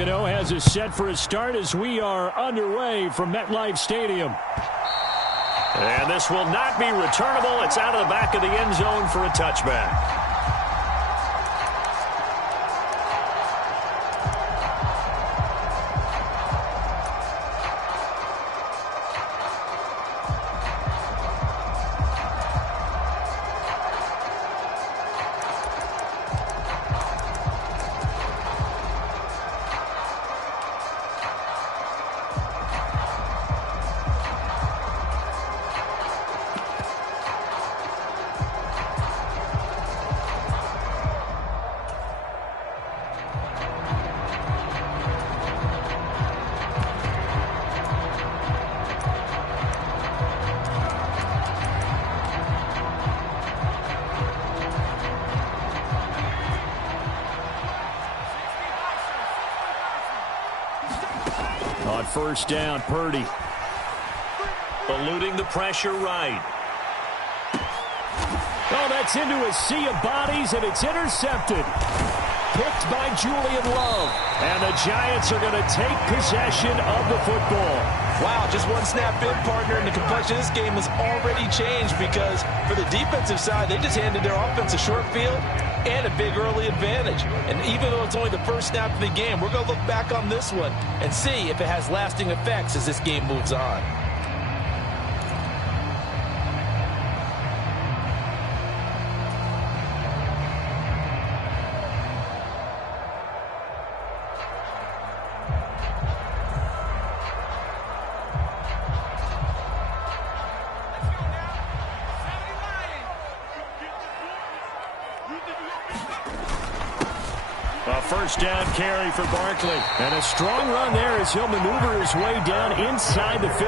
Godot has us set for a start as we are underway from MetLife Stadium. And this will not be returnable. It's out of the back of the end zone for a touchback. On first down, Purdy. Eluding the pressure right. Oh, that's into a sea of bodies, and it's intercepted. Picked by Julian Love. And the Giants are going to take possession of the football. Wow, just one snap in, partner, and the complexion of this game has already changed because for the defensive side, they just handed their offense a short field and a big early advantage. And even though it's only the first snap of the game, we're going to look back on this one and see if it has lasting effects as this game moves on. A first down carry for Barkley. And a strong run there as he'll maneuver his way down inside the 15.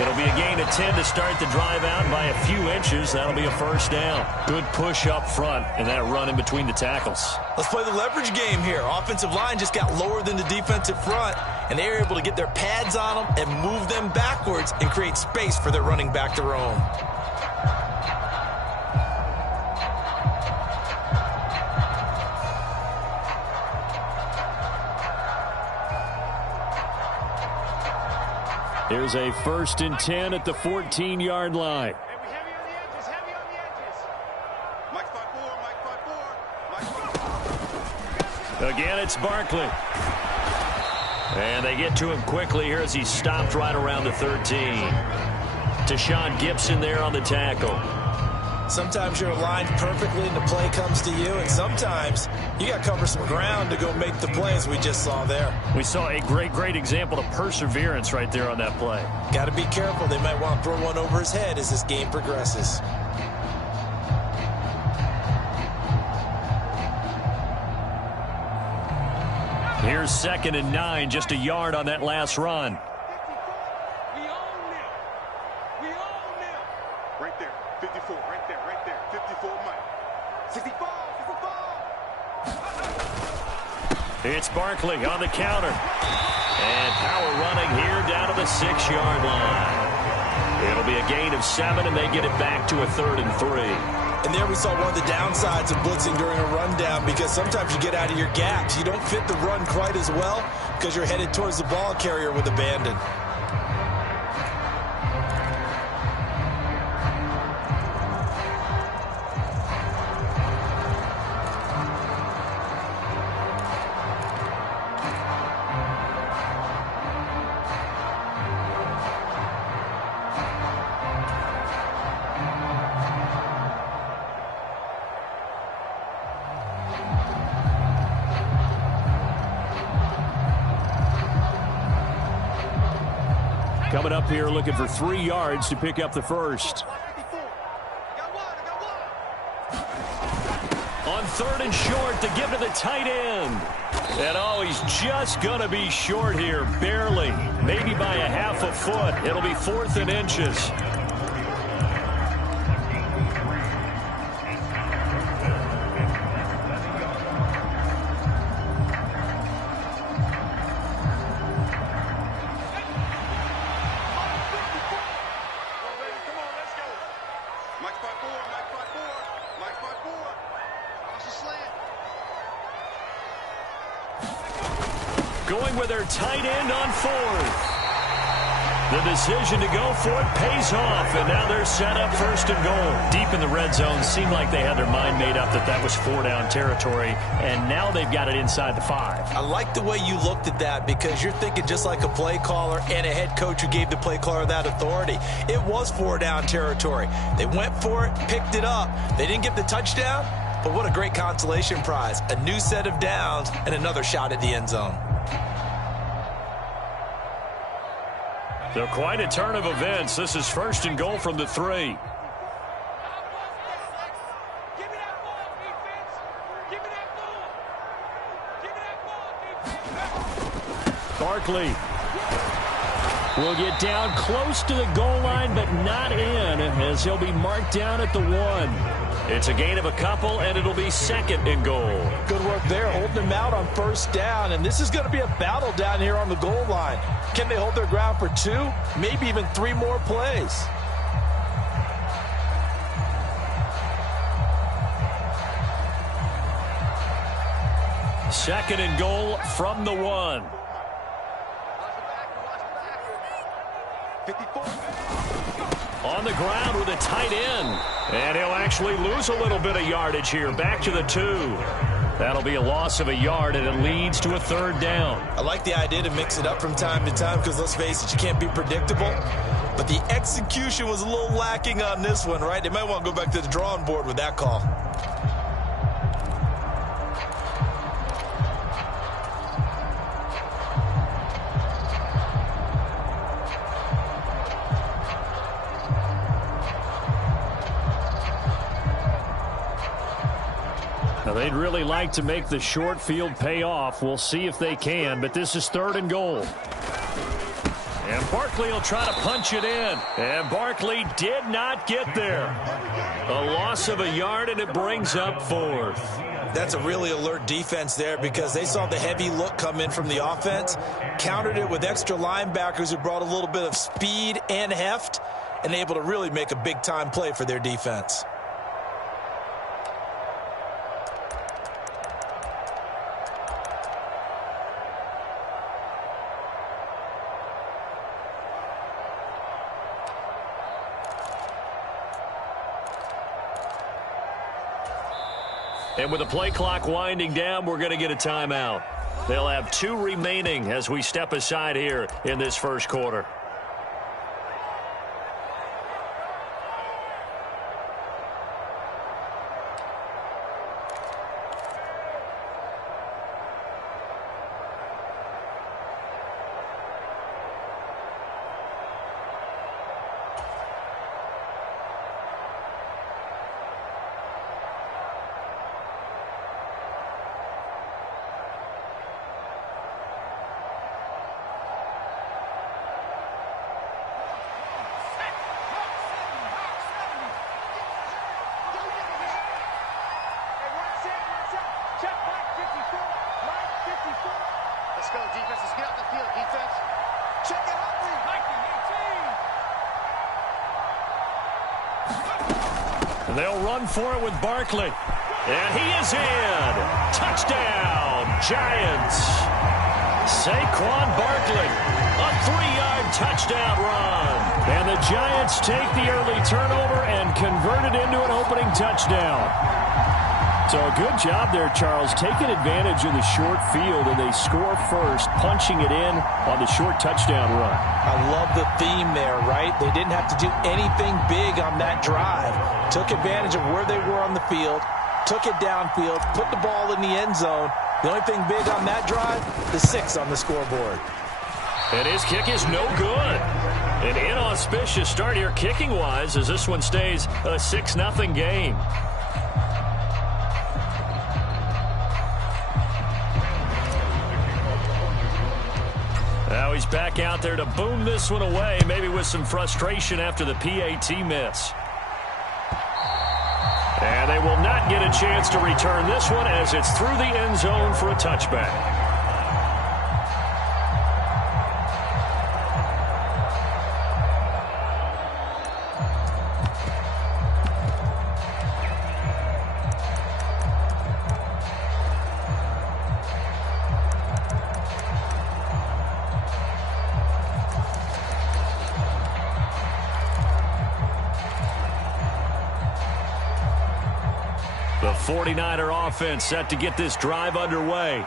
It'll be a gain of 10 to start the drive out by a few inches. That'll be a first down. Good push up front and that run in between the tackles. Let's play the leverage game here. Offensive line just got lower than the defensive front, and they were able to get their pads on them and move them backwards and create space for their running back to roam. Here's a 1st and 10 at the 14-yard line. Again, it's Barkley. And they get to him quickly here as he's stopped right around the 13. Tashawn Gibson there on the tackle. Sometimes you're aligned perfectly and the play comes to you, and sometimes you got to cover some ground to go make the plays we just saw there. We saw a great example of perseverance right there on that play. Got to be careful. They might want to throw one over his head as this game progresses. Here's 2nd and 9, just a yard on that last run. Right there, 54, right there, 54, Mike. 65. It's Barkley on the counter. And power running here down to the 6-yard line. It'll be a gain of 7, and they get it back to a 3rd and 3. And there we saw one of the downsides of blitzing during a rundown because sometimes you get out of your gaps. You don't fit the run quite as well because you're headed towards the ball carrier with abandon. Coming up here looking for 3 yards to pick up the first. On 3rd and short to give to the tight end. And oh, he's just going to be short here, barely. Maybe by a half a foot. It'll be 4th and inches. going with their tight end on fourth. The decision to go for it pays off, and now they're set up first and goal. Deep in the red zone, seemed like they had their mind made up that that was 4-down territory, and now they've got it inside the 5. I like the way you looked at that because you're thinking just like a play caller and a head coach who gave the play caller that authority. It was 4-down territory. They went for it, picked it up. They didn't get the touchdown, but what a great consolation prize. A new set of downs and another shot at the end zone. So quite a turn of events. This is first and goal from the 3. Barkley will get down close to the goal line, but not in, as he'll be marked down at the 1. It's a gain of a couple, and it'll be second and goal. Good work there, holding them out on first down, and this is going to be a battle down here on the goal line. Can they hold their ground for 2, maybe even 3 more plays? Second and goal from the 1. 54. On the ground with a tight end. And he'll actually lose a little bit of yardage here. Back to the 2. That'll be a loss of a yard, and it leads to a 3rd down. I like the idea to mix it up from time to time because, let's face it, you can't be predictable. But the execution was a little lacking on this one, right? They might want to go back to the drawing board with that call. Now, they'd really like to make the short field pay off. We'll see if they can, but this is 3rd and goal. And Barkley will try to punch it in. And Barkley did not get there. A loss of a yard, and it brings up 4th. That's a really alert defense there because they saw the heavy look come in from the offense, countered it with extra linebackers who brought a little bit of speed and heft, and able to really make a big-time play for their defense. And with the play clock winding down, we're going to get a timeout. They'll have 2 remaining as we step aside here in this first quarter. Let's go, defense. Let's get out the field, defense. Check it out, And they'll run for it with Barkley. And he is in. Touchdown, Giants. Saquon Barkley, a 3-yard touchdown run. And the Giants take the early turnover and convert it into an opening touchdown. So a good job there, Charles, taking advantage of the short field, and they score first, punching it in on the short touchdown run. I love the theme there, right? They didn't have to do anything big on that drive. Took advantage of where they were on the field, took it downfield, put the ball in the end zone. The only thing big on that drive, the 6 on the scoreboard. And his kick is no good. An inauspicious start here kicking-wise as this one stays a 6-0 game. Now he's back out there to boom this one away, maybe with some frustration after the PAT miss. And they will not get a chance to return this one as it's through the end zone for a touchback. The 49er offense set to get this drive underway.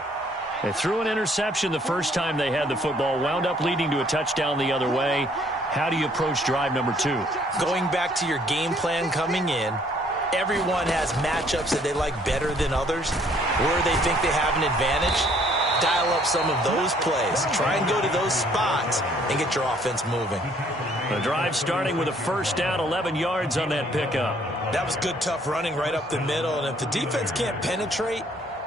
They threw an interception the first time they had the football, wound up leading to a touchdown the other way. How do you approach drive number 2? Going back to your game plan coming in, everyone has matchups that they like better than others, where they think they have an advantage. Dial up some of those plays. Try and go to those spots and get your offense moving. The drive starting with a first down, 11 yards on that pickup. That was good, tough running right up the middle. And if the defense can't penetrate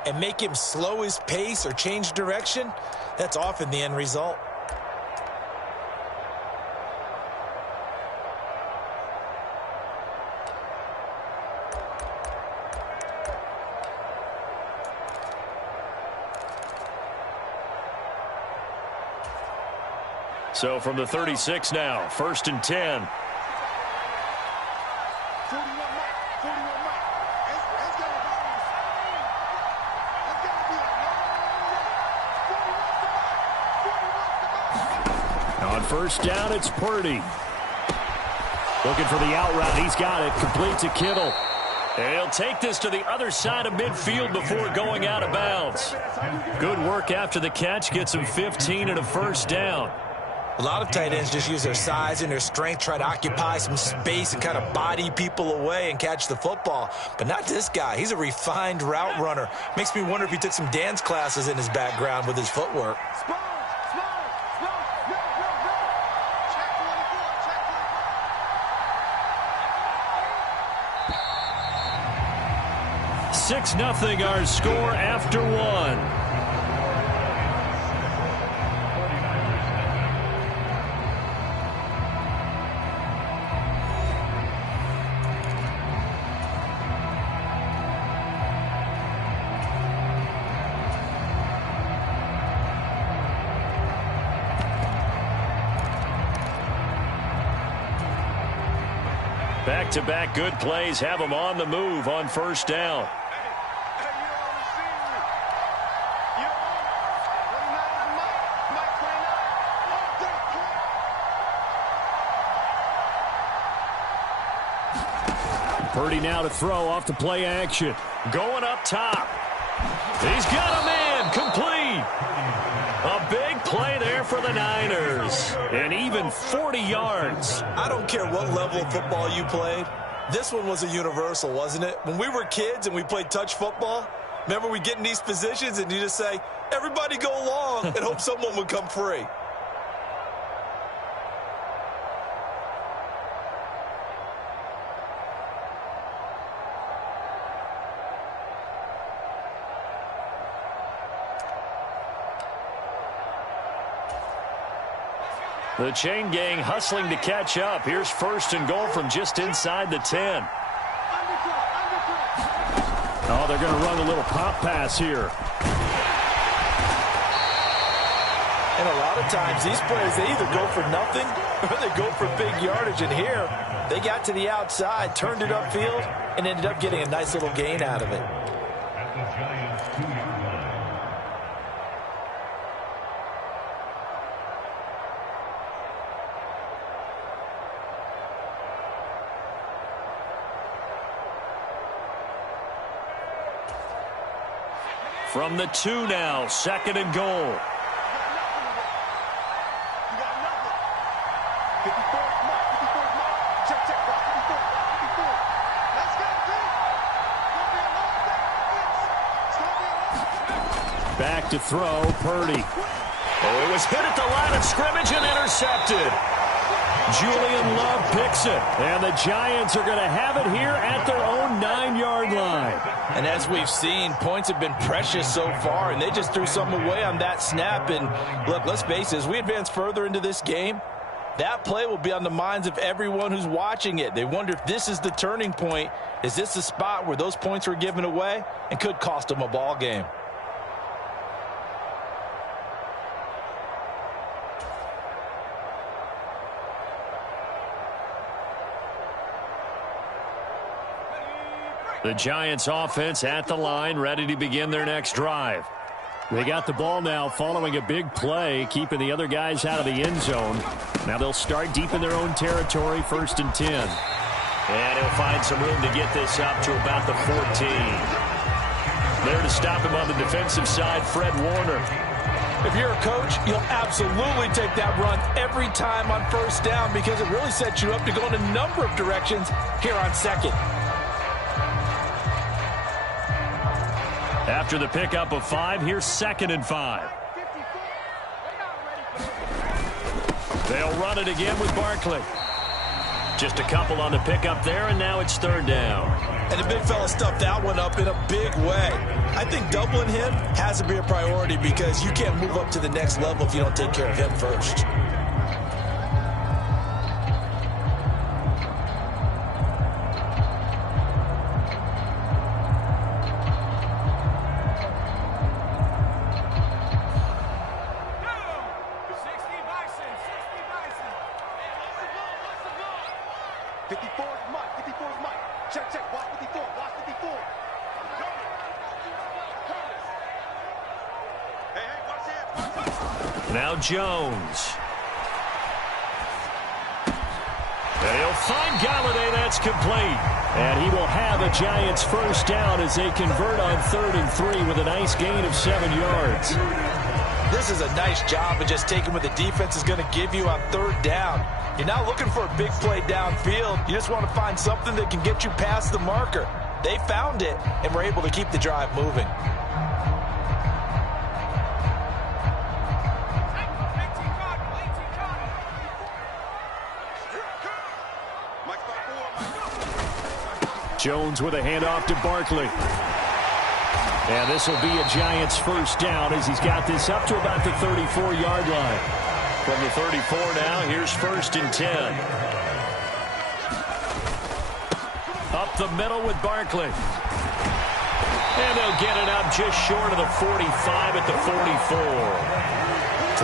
and make him slow his pace or change direction, that's often the end result. So from the 36 now, 1st and 10. 41 Mike. 41 Mike. It's going to be a 41 On first down, it's Purdy. Looking for the out route. He's got it. Complete to Kittle. And he'll take this to the other side of midfield before going out of bounds. Good work after the catch. Gets him 15 and a first down. A lot of tight ends just use their size and their strength, try to occupy some space and kind of body people away and catch the football. But not this guy. He's a refined route runner. Makes me wonder if he took some dance classes in his background with his footwork. Check 6-0 our score after 1. Back-to-back good plays have them on the move on first down. Purdy now to throw off the play action. Going up top. He's got a man complete. A big play there for the Niners. And even 40 yards. I don't care what level of football you played. This one was a universal, wasn't it? When we were kids and we played touch football, remember we get in these positions and you just say, everybody go long and hope someone would come free. The chain gang hustling to catch up. Here's 1st and goal from just inside the 10. Oh, they're going to run a little pop pass here. And a lot of times these plays, they either go for nothing or they go for big yardage. And here, they got to the outside, turned it upfield, and ended up getting a nice little gain out of it. From the 2 now, 2nd and goal. You got nothing. 54 Mike. 54 Mike. Check. Watch 54. Watch 54. Let's go, dude. It's going to be a long day. Back to throw, Purdy. Oh, it was hit at the line of scrimmage and intercepted. Julian Love picks it. And the Giants are going to have it here at their own 9-yard line. And as we've seen, points have been precious so far, and they just threw something away on that snap. And look, let's face it, as we advance further into this game, that play will be on the minds of everyone who's watching it. They wonder if this is the turning point. Is this the spot where those points were given away and could cost them a ball game? The Giants offense at the line, ready to begin their next drive. They got the ball now following a big play, keeping the other guys out of the end zone. Now they'll start deep in their own territory, 1st and 10. And he'll find some room to get this up to about the 14. There to stop him on the defensive side, Fred Warner. If you're a coach, you'll absolutely take that run every time on first down because it really sets you up to go in a number of directions here on second. After the pickup of 5, here's 2nd and 5. They'll run it again with Barkley. Just a couple on the pickup there, and now it's 3rd down. And the big fella stuffed that one up in a big way. I think doubling him has to be a priority because you can't move up to the next level if you don't take care of him first. Now Jones. And he'll find Galladay. That's complete. And he will have a Giants first down as they convert on 3rd and 3 with a nice gain of 7 yards. This is a nice job of just taking what the defense is going to give you on 3rd down. You're not looking for a big play downfield. You just want to find something that can get you past the marker. They found it and were able to keep the drive moving. Jones with a handoff to Barkley. And this will be a Giants first down as he's got this up to about the 34-yard line. From the 34 now, here's 1st and 10. Up the middle with Barkley. And they'll get it up just short of the 45 at the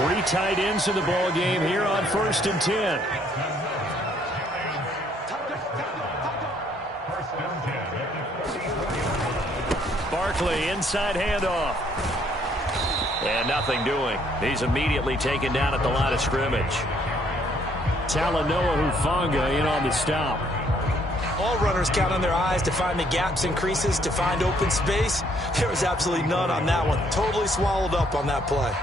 44. 3 tight ends in the ball game here on 1st and 10. Barkley, inside handoff. And nothing doing. He's immediately taken down at the line of scrimmage. Talanoa Hufanga in on the stop. All runners count on their eyes to find the gaps and creases, to find open space. There was absolutely none on that one. Totally swallowed up on that play.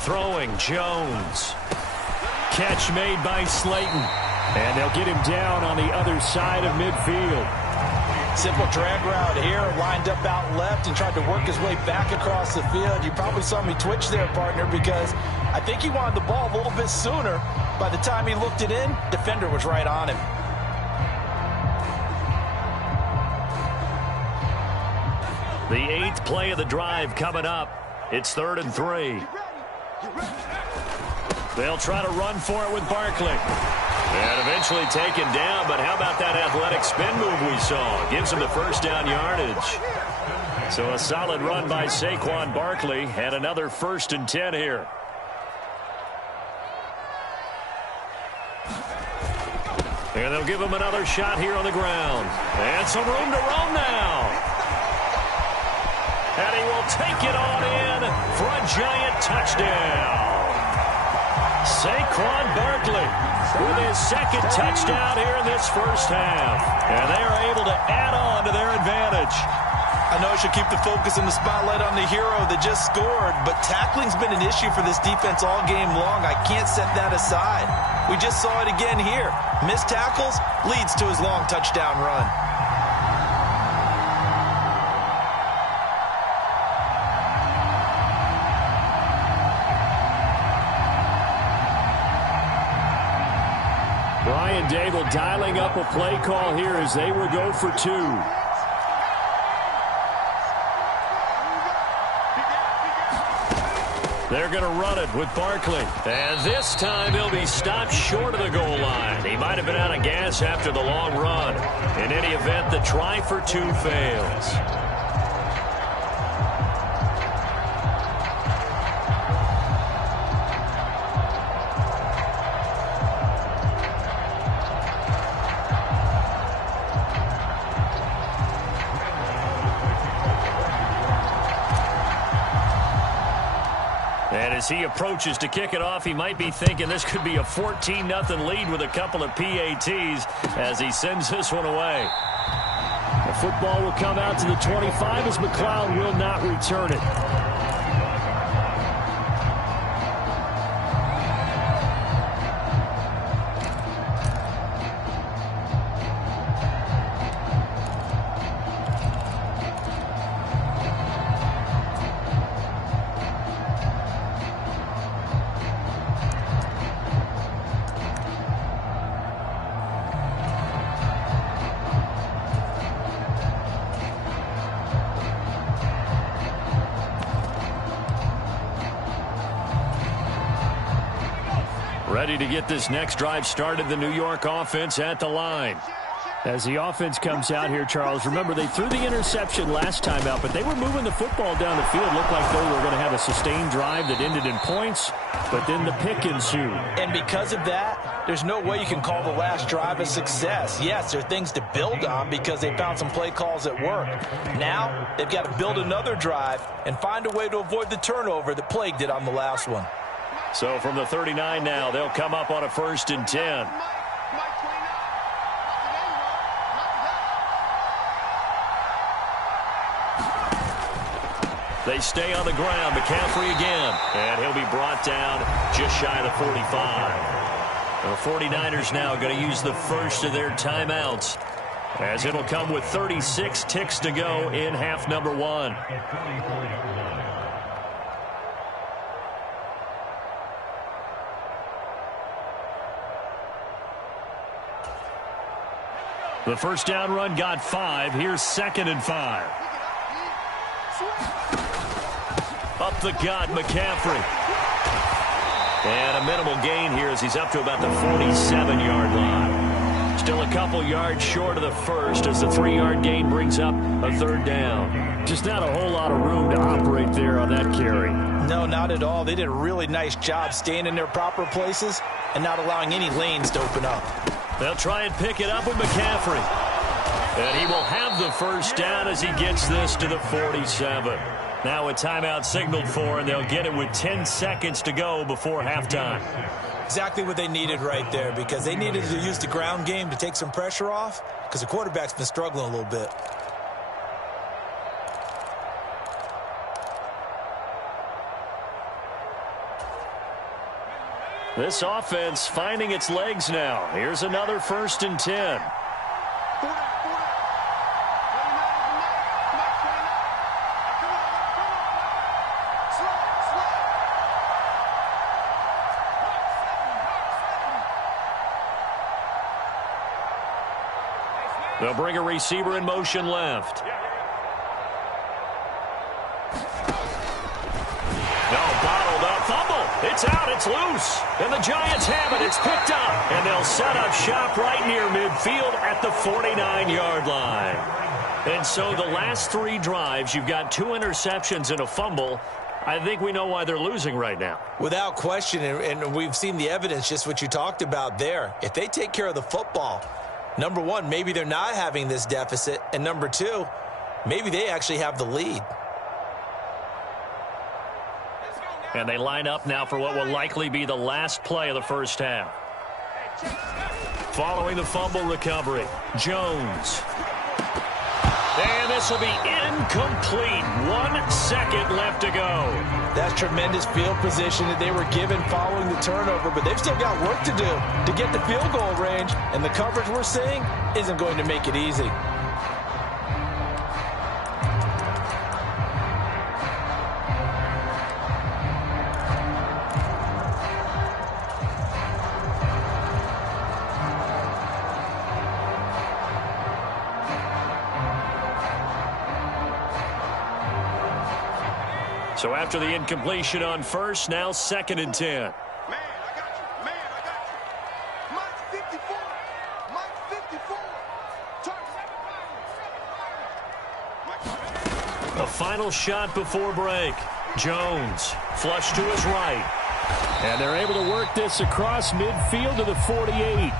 Throwing Jones. Catch made by Slayton. And they'll get him down on the other side of midfield. Simple drag route here, lined up out left and tried to work his way back across the field. You probably saw me twitch there, partner, because I think he wanted the ball a little bit sooner. By the time he looked it in, defender was right on him. The 8th play of the drive coming up. It's 3rd and 3. They'll try to run for it with Barkley. And eventually taken down, but how about that athletic spin move we saw? Gives him the first down yardage. So a solid run by Saquon Barkley and another 1st and 10 here. And they'll give him another shot here on the ground. And some room to roam now. And he will take it on in for a Giant touchdown. Saquon Barkley with his 2nd touchdown here in this first half. And they are able to add on to their advantage. I know I should keep the focus and the spotlight on the hero that just scored, but tackling's been an issue for this defense all game long. I can't set that aside. We just saw it again here. Missed tackles leads to his long touchdown run. Brian Dable dialing up a play call here as they will go for 2. They're going to run it with Barkley. And this time he'll be stopped short of the goal line. He might have been out of gas after the long run. In any event, the try for two fails. And as he approaches to kick it off, he might be thinking this could be a 14-0 lead with a couple of PATs as he sends this one away. The football will come out to the 25 as McLeod will not return it. Ready to get this next drive started, the New York offense at the line. As the offense comes out here, Charles, remember they threw the interception last time out, but they were moving the football down the field. Looked like they were going to have a sustained drive that ended in points, but then the pick ensued. And because of that, there's no way you can call the last drive a success. Yes, there are things to build on because they found some play calls that work. Now, they've got to build another drive and find a way to avoid the turnover that plagued it on the last one. So from the 39 now, they'll come up on a 1st and 10. They stay on the ground. McCaffrey again. And he'll be brought down just shy of the 45. The 49ers now going to use the first of their timeouts, as it'll come with 36 ticks to go in half number one. The first down run got 5. Here's 2nd and 5. Up the gut, McCaffrey. And a minimal gain here as he's up to about the 47-yard line. Still a couple yards short of the first as the 3-yard gain brings up a 3rd down. Just not a whole lot of room to operate there on that carry. No, not at all. They did a really nice job staying in their proper places and not allowing any lanes to open up. They'll try and pick it up with McCaffrey. And he will have the first down as he gets this to the 47. Now a timeout signaled for, and they'll get it with 10 seconds to go before halftime. Exactly what they needed right there, because they needed to use the ground game to take some pressure off, because the quarterback's been struggling a little bit. This offense finding its legs now. Here's another 1st and 10. They'll bring a receiver in motion left. Bottled up, fumble. It's out, it's loose. And the Giants have it, it's picked up. And they'll set up shop right near midfield at the 49-yard line. And so the last 3 drives, you've got 2 interceptions and a fumble. I think we know why they're losing right now. Without question, and we've seen the evidence, just what you talked about there. If they take care of the football, number one, maybe they're not having this deficit. And number 2, maybe they actually have the lead. And they line up now for what will likely be the last play of the first half. Following the fumble recovery, Jones. And this will be incomplete. 1 second left to go. That's tremendous field position that they were given following the turnover, but they've still got work to do to get the field goal range, and the coverage we're seeing isn't going to make it easy. So after the incompletion on first, now 2nd and 10. Man, I got you. Man, I got you. Mike 54. Mike 54. Turn. The final shot before break. Jones, flush to his right. And they're able to work this across midfield to the 48.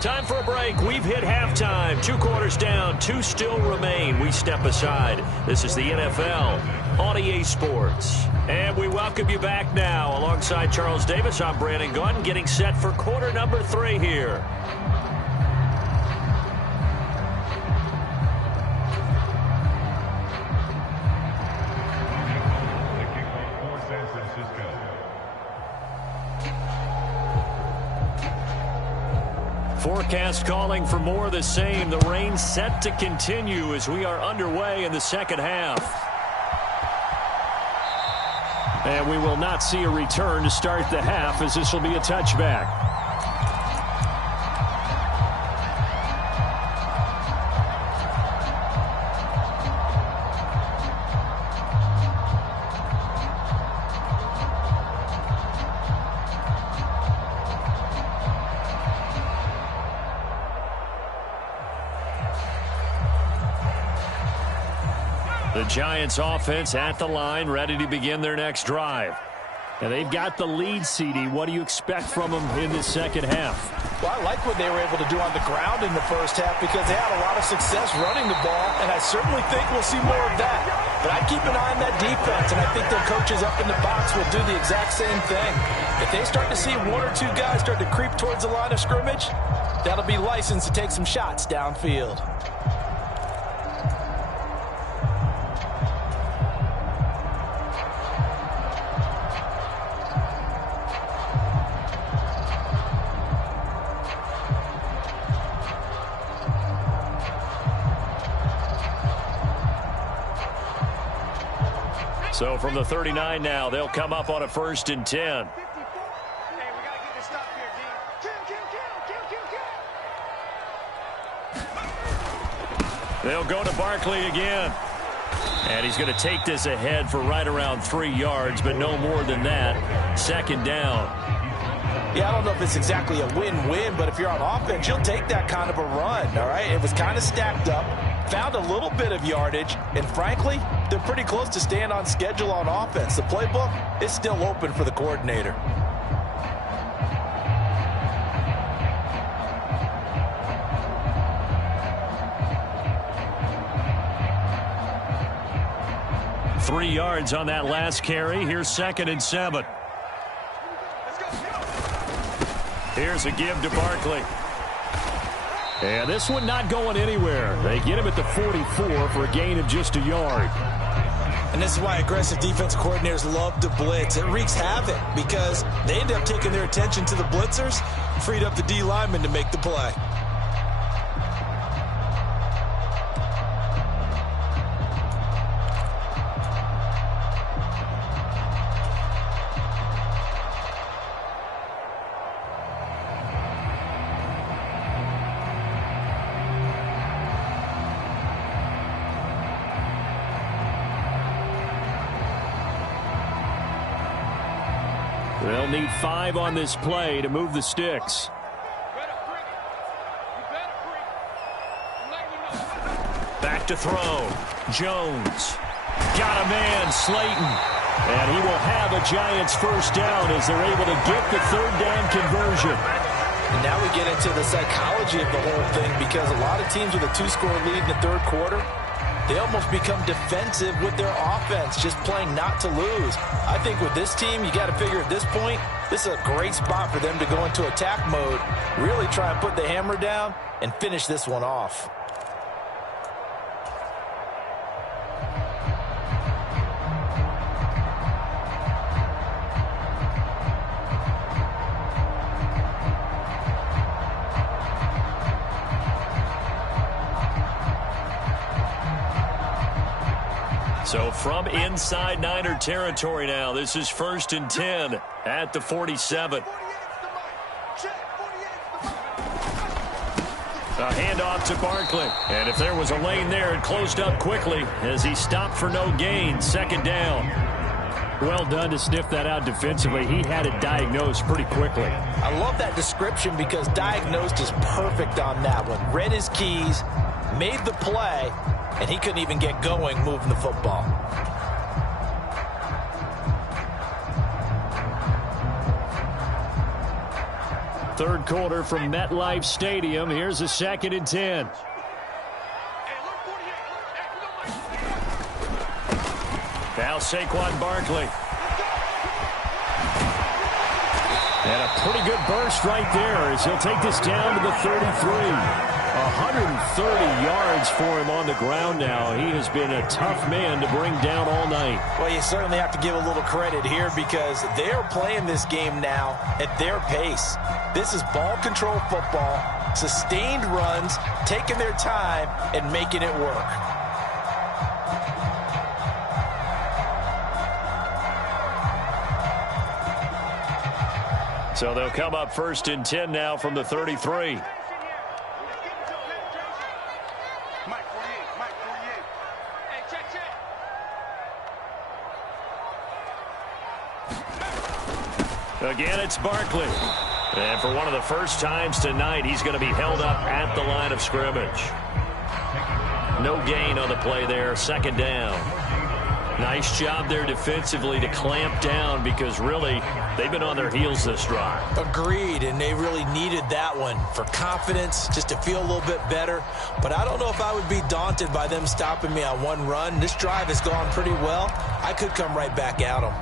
Time for a break. We've hit halftime. 2 quarters down. 2 still remain. We step aside. This is the NFL on EA Sports. And we welcome you back now. Alongside Charles Davis, I'm Brandon Gunn, getting set for quarter number 3 here. Forecast calling for more of the same. The rain set to continue as we are underway in the second half. And we will not see a return to start the half, as this will be a touchback. The Giants offense at the line, ready to begin their next drive. And they've got the lead, CD. What do you expect from them in this second half? Well, I like what they were able to do on the ground in the first half because they had a lot of success running the ball, and I certainly think we'll see more of that. But I'd keep an eye on that defense, and I think their coaches up in the box will do the exact same thing. If they start to see 1 or 2 guys start to creep towards the line of scrimmage, that'll be licensed to take some shots downfield. So from the 39 now, they'll come up on a 1st and 10. Hey, we got to get this stop here, D. Kill. They'll go to Barkley again. And he's going to take this ahead for right around 3 yards, but no more than that. 2nd down. Yeah, I don't know if it's exactly a win-win, but if you're on offense, you'll take that kind of a run, all right? It was kind of stacked up, found a little bit of yardage, and frankly, they're pretty close to staying on schedule on offense. The playbook is still open for the coordinator. Three yards on that last carry. Here's 2nd and 7. Here's a give to Barkley. And this one not going anywhere. They get him at the 44 for a gain of just a yard. And this is why aggressive defense coordinators love to blitz. It wreaks havoc because they end up taking their attention to the blitzers, freed up the D lineman to make the play. They'll need 5 on this play to move the sticks. Back to throw. Jones. Got a man, Slayton. And he will have a Giants first down as they're able to get the 3rd down conversion. And now we get into the psychology of the whole thing because a lot of teams with a 2-score lead in the 3rd quarter, they almost become defensive with their offense, just playing not to lose. I think with this team, you got to figure at this point, this is a great spot for them to go into attack mode, really try and put the hammer down and finish this one off. So from inside Niner territory now, this is 1st and 10 at the 47. A handoff to Barkley. And if there was a lane there, it closed up quickly as he stopped for no gain. Second down. Well done to sniff that out defensively. He had it diagnosed pretty quickly. I love that description because diagnosed is perfect on that one. Read his keys, made the play, and he couldn't even get going moving the football. Third quarter from MetLife Stadium. Here's a 2nd and 10. Now Saquon Barkley. And a pretty good burst right there as he'll take this down to the 33. 130 yards for him on the ground now. He has been a tough man to bring down all night. Well, you certainly have to give a little credit here because they're playing this game now at their pace. This is ball control football, sustained runs, taking their time and making it work. So they'll come up 1st and 10 now from the 33. Again, it's Barkley. And for one of the first times tonight, he's going to be held up at the line of scrimmage. No gain on the play there. 2nd down. Nice job there defensively to clamp down because really they've been on their heels this drive. Agreed, and they really needed that one for confidence, just to feel a little bit better. But I don't know if I would be daunted by them stopping me on one run. This drive has gone pretty well. I could come right back at them.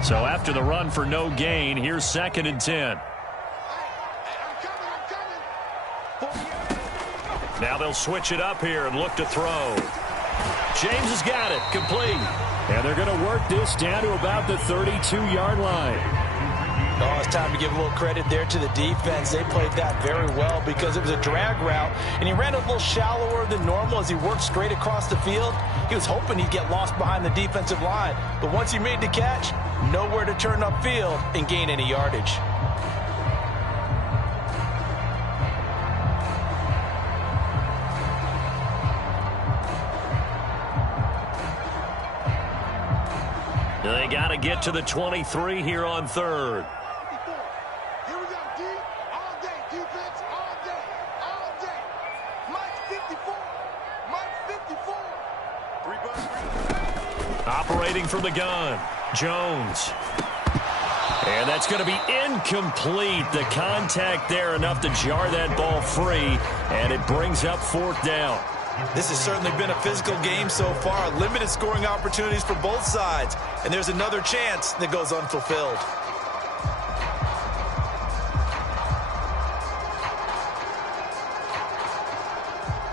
So after the run for no gain, here's 2nd and 10. Now they'll switch it up here and look to throw. James has got it. Complete. And they're going to work this down to about the 32-yard line. Oh, it's time to give a little credit there to the defense. They played that very well because it was a drag route, and he ran a little shallower than normal as he worked straight across the field. He was hoping he'd get lost behind the defensive line, but once he made the catch, nowhere to turn upfield and gain any yardage. They got to get to the 23 here on 3rd. Here we go, D. All day, defense, all day, all day. Mike 54, Mike 54. 3 bucks. Operating from the gun, Jones. And that's going to be incomplete. The contact there enough to jar that ball free, and it brings up 4th down. This has certainly been a physical game so far. Limited scoring opportunities for both sides. And there's another chance that goes unfulfilled.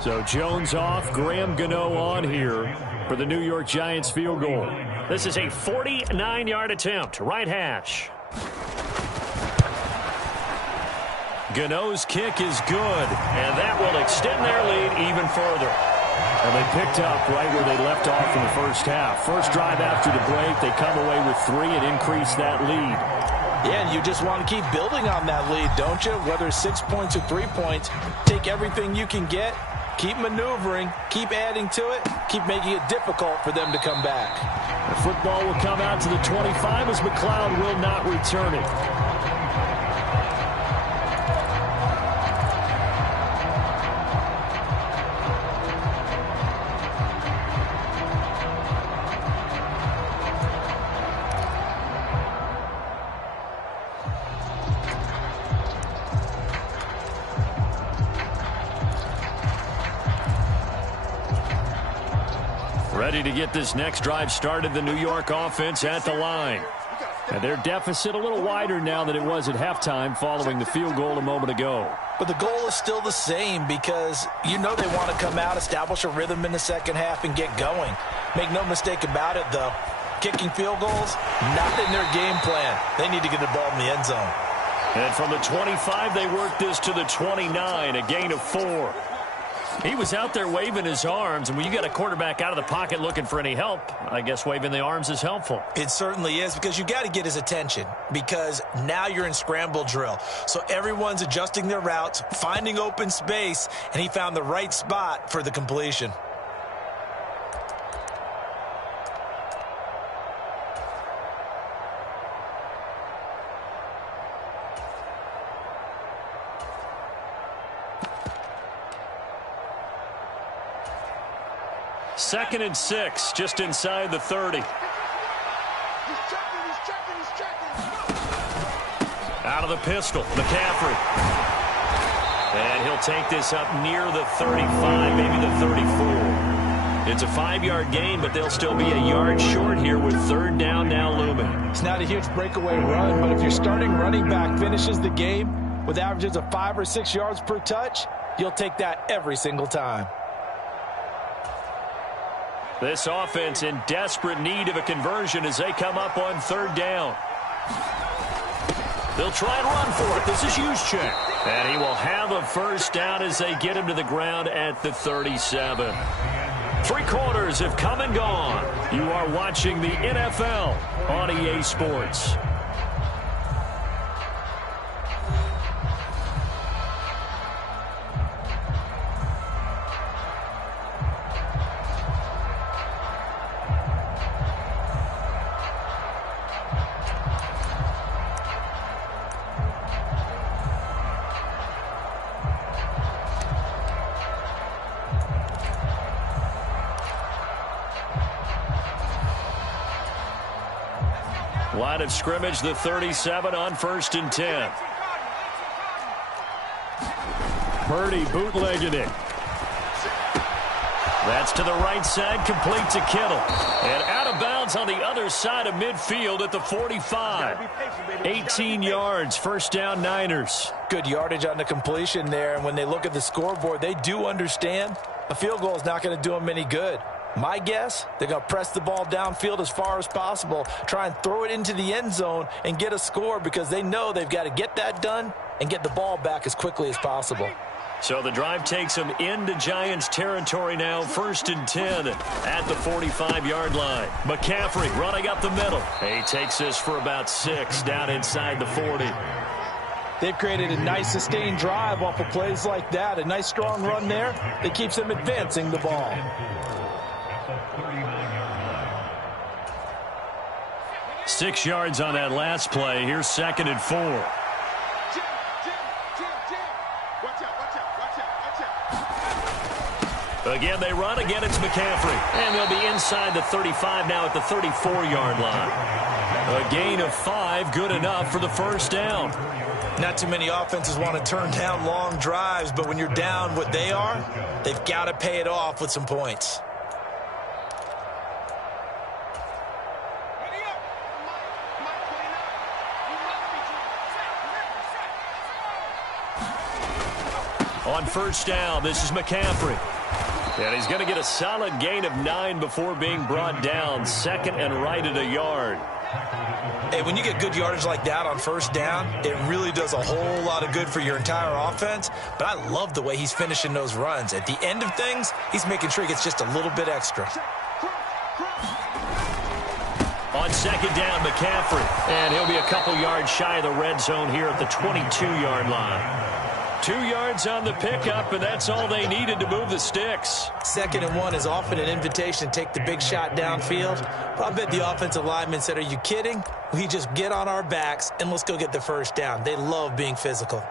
So Jones off, Graham Gano on here for the New York Giants field goal. This is a 49-yard attempt, right hash. Gano's kick is good, and that will extend their lead even further. And they picked up right where they left off in the first half. First drive after the break, they come away with 3 and increase that lead. Yeah, and you just want to keep building on that lead, don't you? Whether it's 6 points or 3 points, take everything you can get, keep maneuvering, keep adding to it, keep making it difficult for them to come back. The football will come out to the 25 as McLeod will not return it. Ready to get this next drive started, the New York offense at the line. And their deficit a little wider now than it was at halftime following the field goal a moment ago. But the goal is still the same because you know they want to come out, establish a rhythm in the second half, and get going. Make no mistake about it, though. Kicking field goals, not in their game plan. They need to get the ball in the end zone. And from the 25, they work this to the 29, a gain of 4. He was out there waving his arms, and when you got a quarterback out of the pocket looking for any help, I guess waving the arms is helpful. It certainly is, because you got to get his attention, because now you're in scramble drill. So everyone's adjusting their routes, finding open space, and he found the right spot for the completion. Second and 6, just inside the 30. He's checking. Out of the pistol, McCaffrey. And he'll take this up near the 35, maybe the 34. It's a 5-yard gain, but they'll still be a yard short here with third down now looming. It's not a huge breakaway run, but if your starting running back finishes the game with averages of 5 or 6 yards per touch, you'll take that every single time. This offense in desperate need of a conversion as they come up on third down. They'll try and run for it. This is Juszczyk. And he will have a first down as they get him to the ground at the 37. 3 quarters have come and gone. You are watching the NFL on EA Sports. Line of scrimmage, the 37 on 1st and 10. Purdy bootlegging it. That's to the right side, complete to Kittle. And out of bounds on the other side of midfield at the 45. 18 yards, first down Niners. Good yardage on the completion there, and when they look at the scoreboard, they do understand a field goal is not going to do them any good. My guess, they're going to press the ball downfield as far as possible, try and throw it into the end zone and get a score, because they know they've got to get that done and get the ball back as quickly as possible. So the drive takes them into Giants territory now, 1st and 10 at the 45-yard line. McCaffrey running up the middle. He takes this for about 6 down inside the 40. They've created a nice sustained drive off of plays like that. A nice strong run there that keeps them advancing the ball. 6 yards on that last play. Here's 2nd and 4. Again, they run. Again, it's McCaffrey. And they'll be inside the 35 now at the 34-yard line. A gain of 5, good enough for the first down. Not too many offenses want to turn down long drives, but when you're down what they are, they've got to pay it off with some points. On first down, this is McCaffrey. And he's going to get a solid gain of 9 before being brought down. 2nd and right at a yard. Hey, when you get good yardage like that on first down, it really does a whole lot of good for your entire offense. But I love the way he's finishing those runs. At the end of things, he's making sure he gets just a little bit extra. On 2nd down, McCaffrey. And he'll be a couple yards shy of the red zone here at the 22-yard line. 2 yards on the pickup, and that's all they needed to move the sticks. 2nd and 1 is often an invitation to take the big shot downfield. But I bet the offensive lineman said, "Are you kidding? We just get on our backs and let's go get the first down." They love being physical.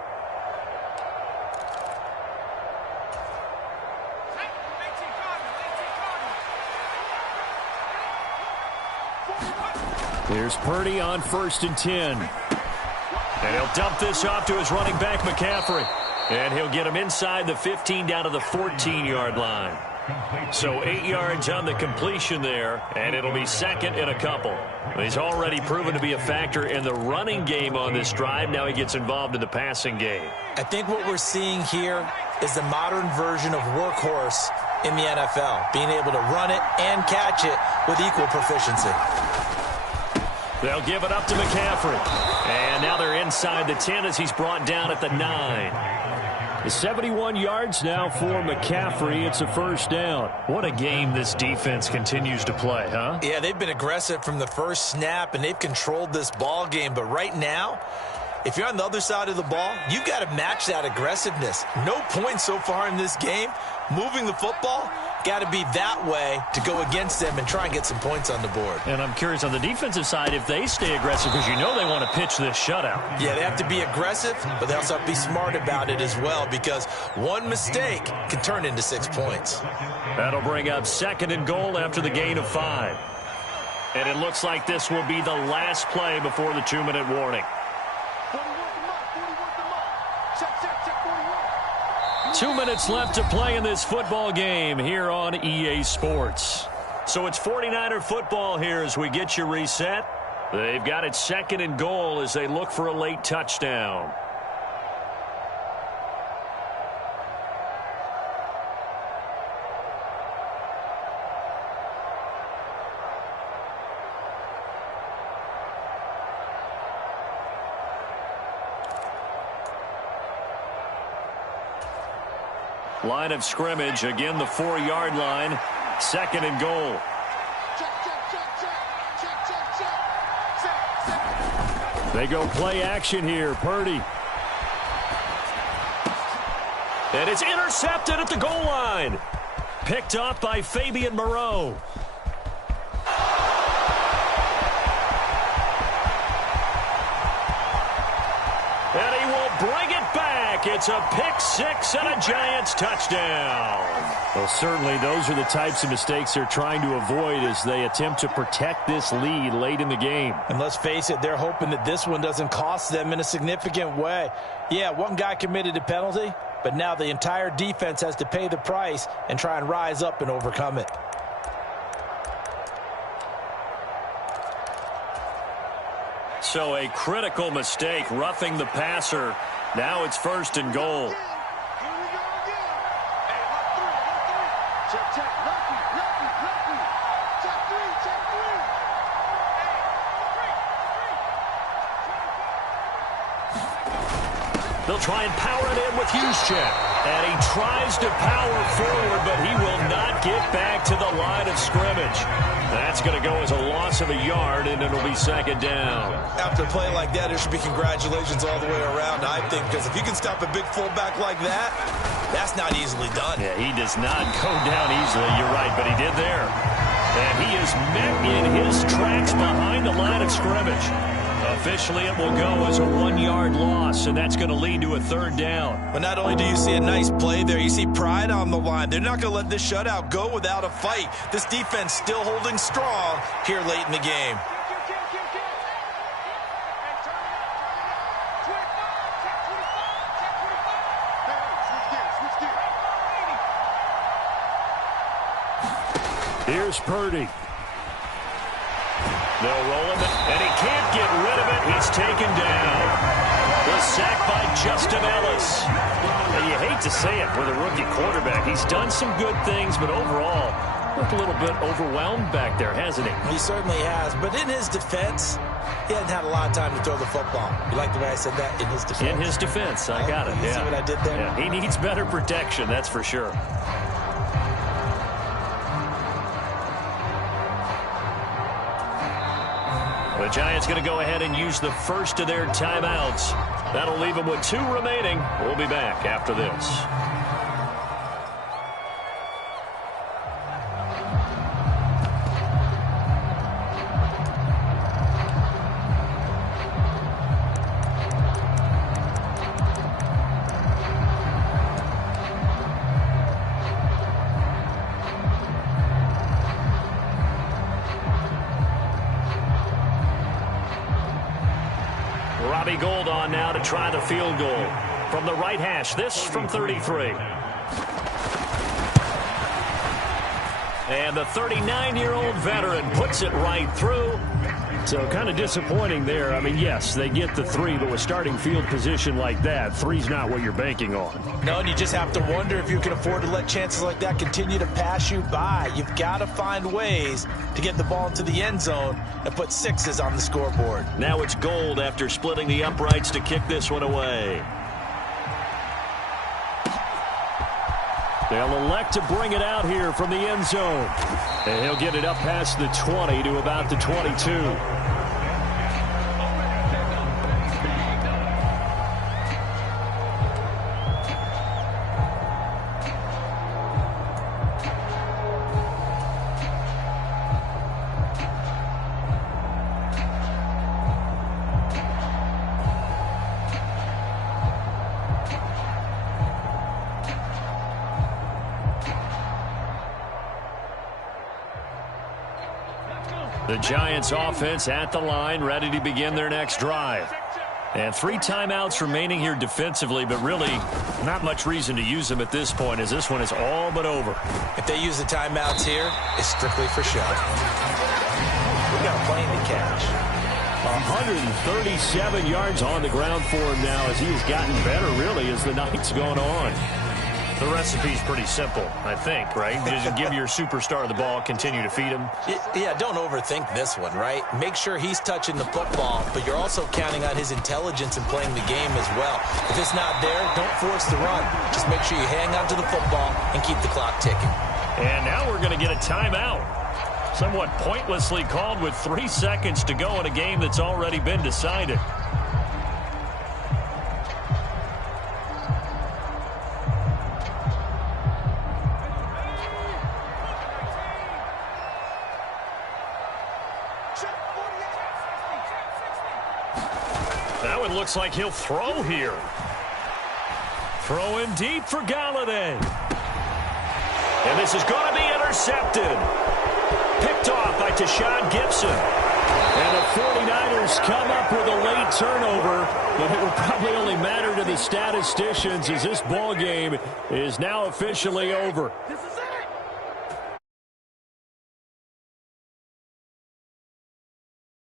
Here's Purdy on 1st and 10. And he'll dump this off to his running back, McCaffrey. And he'll get him inside the 15 down to the 14-yard line. So 8 yards on the completion there, and it'll be 2nd and a couple. He's already proven to be a factor in the running game on this drive. Now he gets involved in the passing game. I think what we're seeing here is the modern version of workhorse in the NFL, being able to run it and catch it with equal proficiency. They'll give it up to McCaffrey. And now they're inside the 10 as he's brought down at the 9. 71 yards now for McCaffrey. It's a first down. What a game this defense continues to play, huh? Yeah, they've been aggressive from the first snap, and they've controlled this ball game. But right now, if you're on the other side of the ball, you've got to match that aggressiveness. No points so far in this game. Moving the football, got to be that way to go against them and try and get some points on the board. And I'm curious on the defensive side if they stay aggressive, because you know they want to pitch this shutout. Yeah, they have to be aggressive, but they also have to be smart about it as well, because one mistake can turn into 6 points. That'll bring up 2nd and goal after the gain of 5. And it looks like this will be the last play before the 2-minute warning. 2 minutes left to play in this football game here on EA Sports. So it's 49er football here as we get you reset. They've got it 2nd and goal as they look for a late touchdown. Line of scrimmage, again the 4-yard line, 2nd and goal. They go play action here. Purdy. And it's intercepted at the goal line. Picked off by Fabian Moreau. And he will bring it back. It's a pick six and a Giants touchdown. Well, certainly those are the types of mistakes they're trying to avoid as they attempt to protect this lead late in the game. And let's face it, they're hoping that this one doesn't cost them in a significant way. Yeah, one guy committed a penalty, but now the entire defense has to pay the price and try and rise up and overcome it. So a critical mistake, roughing the passer. Now it's 1st and goal. They'll try and power it in with Juszczyk. And he tries to power forward, but he will not get back to the line of scrimmage. That's going to go as a loss of a yard, and it'll be 2nd down. After a play like that, there should be congratulations all the way around, I think, because if you can stop a big fullback like that, that's not easily done. Yeah, he does not go down easily. You're right, but he did there. And he is met in his tracks behind the line of scrimmage. Officially, it will go as a 1-yard loss, and that's going to lead to a 3rd down. But not only do you see a nice play there, you see pride on the line. They're not going to let this shutout go without a fight. This defense still holding strong here late in the game. Here's Purdy. They'll roll him, and he can't get rid of it. He's taken down. The sack by Justin Ellis. Now, you hate to say it with a rookie quarterback. He's done some good things, but overall, looked a little bit overwhelmed back there, hasn't he? He certainly has, but in his defense, he hasn't had a lot of time to throw the football. You like the way I said that? In his defense. In his defense, I got it. You see what I did there? Yeah, he needs better protection, that's for sure. The Giants going to go ahead and use the first of their timeouts. That'll leave them with 2 remaining. We'll be back after this. Gold on now to try the field goal from the right hash. This from 33. And the 39-year-old veteran puts it right through. So kind of disappointing there. I mean, yes, they get the 3, but with starting field position like that, 3's not what you're banking on. No, and you just have to wonder if you can afford to let chances like that continue to pass you by. You've got to find ways to get the ball into the end zone and put 6s on the scoreboard. Now it's Gold after splitting the uprights to kick this one away. They'll elect to bring it out here from the end zone. And he'll get it up past the 20 to about the 22. The Giants offense at the line, ready to begin their next drive. And 3 timeouts remaining here defensively, but really not much reason to use them at this point, as this one is all but over. If they use the timeouts here, it's strictly for show. We got a plane to catch. 137 yards on the ground for him now, as he has gotten better, really, as the night's gone on. The recipe's pretty simple, I think, right? Just give your superstar the ball, continue to feed him. Yeah, don't overthink this one, right? Make sure he's touching the football, but you're also counting on his intelligence in playing the game as well. If it's not there, don't force the run. Just make sure you hang on to the football and keep the clock ticking. And now we're going to get a timeout. Somewhat pointlessly called with 3 seconds to go in a game that's already been decided. Now it looks like he'll throw here. Throw in deep for Galladay. And this is going to be intercepted. Picked off by Tashawn Gibson. And the 49ers come up with a late turnover, but it will probably only matter to the statisticians as this ball game is now officially over. This is it.